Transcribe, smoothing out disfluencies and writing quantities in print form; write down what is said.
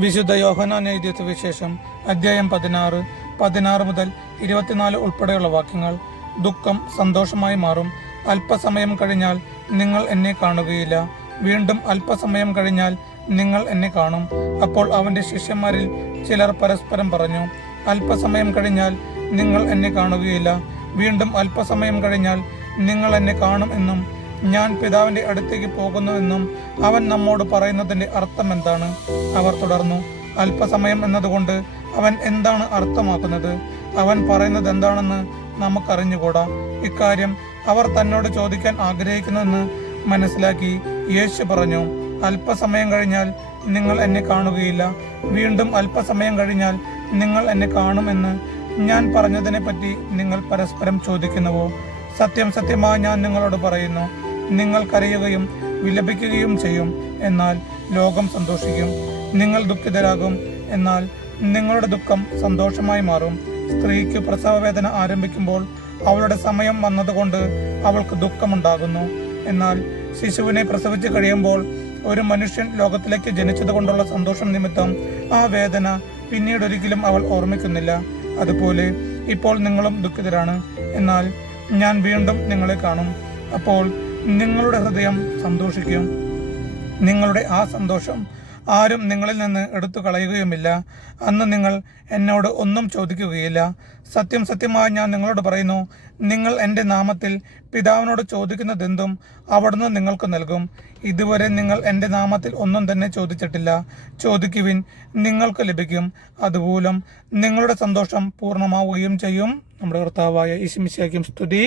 വിശുദ്ധ യോഹന്നാൻ എഴുതിയ സുവിശേഷം അധ്യായം 16 മുതൽ 24 ഉൾപ്പെടെയുള്ള വാക്യങ്ങൾ. ദുഃഖം സന്തോഷമായി മാറും. അല്പസമയം കഴിഞ്ഞാൽ നിങ്ങൾ എന്നെ കാണുകയില്ല. വീണ്ടും അല്പസമയം കഴിഞ്ഞാൽ നിങ്ങൾ എന്നെ കാണും. അപ്പോൾ അവന്റെ ശിഷ്യന്മാരിൽ ചിലർ പരസ്പരം പറഞ്ഞു, അല്പസമയം കഴിഞ്ഞാൽ നിങ്ങൾ എന്നെ കാണുകയില്ല. വീണ്ടും അല്പസമയം കഴിഞ്ഞാൽ നിങ്ങൾ എന്നെ കാണും എന്നും ഞാൻ പിതാവിന്റെ അടുത്തേക്ക് പോകുന്നുവെന്നും അവൻ നമ്മോട് പറയുന്നതിന്റെ അർത്ഥം എന്താണ്? അവർ തുടർന്നു, അല്പസമയം എന്നതുകൊണ്ട് അവൻ എന്താണ് അർത്ഥമാക്കുന്നത്? അവൻ പറയുന്നത് എന്താണെന്ന് നമുക്കറിഞ്ഞുകൂടാ. ഇക്കാര്യം അവർ തന്നോട് ചോദിക്കാൻ ആഗ്രഹിക്കുന്നെന്ന് മനസ്സിലാക്കി യേശു പറഞ്ഞു, അല്പസമയം കഴിഞ്ഞാൽ നിങ്ങൾ എന്നെ കാണുകയില്ല. വീണ്ടും അല്പസമയം കഴിഞ്ഞാൽ നിങ്ങൾ എന്നെ കാണുമെന്ന് ഞാൻ പറഞ്ഞതിനെ പറ്റി നിങ്ങൾ പരസ്പരം ചോദിക്കുന്നുവോ? സത്യം സത്യമായി ഞാൻ നിങ്ങളോട് പറയുന്നു, നിങ്ങൾ കരയുകയും വിലപിക്കുകയും ചെയ്യും, എന്നാൽ ലോകം സന്തോഷിക്കും. നിങ്ങൾ ദുഃഖിതരാകും, എന്നാൽ നിങ്ങളുടെ ദുഃഖം സന്തോഷമായി മാറും. സ്ത്രീക്ക് പ്രസവവേദന ആരംഭിക്കുമ്പോൾ അവളുടെ സമയം വന്നതുകൊണ്ട് അവൾക്ക് ദുഃഖമുണ്ടാകുന്നു. എന്നാൽ ശിശുവിനെ പ്രസവിച്ചു കഴിയുമ്പോൾ ഒരു മനുഷ്യൻ ലോകത്തിലേക്ക് ജനിച്ചത് കൊണ്ടുള്ള സന്തോഷം നിമിത്തം ആ വേദന പിന്നീട് ഒരിക്കലും അവൾ ഓർമ്മിക്കുന്നില്ല. അതുപോലെ ഇപ്പോൾ നിങ്ങളും ദുഃഖിതരാണ്, എന്നാൽ ഞാൻ വീണ്ടും നിങ്ങളെ കാണും. അപ്പോൾ നിങ്ങളുടെ ഹൃദയം സന്തോഷിക്കും. നിങ്ങളുടെ ആ സന്തോഷം ആരും നിങ്ങളിൽ നിന്ന് എടുത്തു കളയുകയുമില്ല. അന്ന് നിങ്ങൾ എന്നോട് ഒന്നും ചോദിക്കുകയില്ല. സത്യം സത്യമായി ഞാൻ നിങ്ങളോട് പറയുന്നു, നിങ്ങൾ എൻ്റെ നാമത്തിൽ പിതാവിനോട് ചോദിക്കുന്നതെന്തും അവിടുന്ന് നിങ്ങൾക്ക് നൽകും. ഇതുവരെ നിങ്ങൾ എൻ്റെ നാമത്തിൽ ഒന്നും തന്നെ ചോദിച്ചിട്ടില്ല. ചോദിക്കുവിൻ, നിങ്ങൾക്ക് ലഭിക്കും. അതുമൂലം നിങ്ങളുടെ സന്തോഷം പൂർണ്ണമാവുകയും ചെയ്യും. നമ്മുടെ കർത്താവായ യേശു മിശിഹായ്ക്കും സ്തുതി.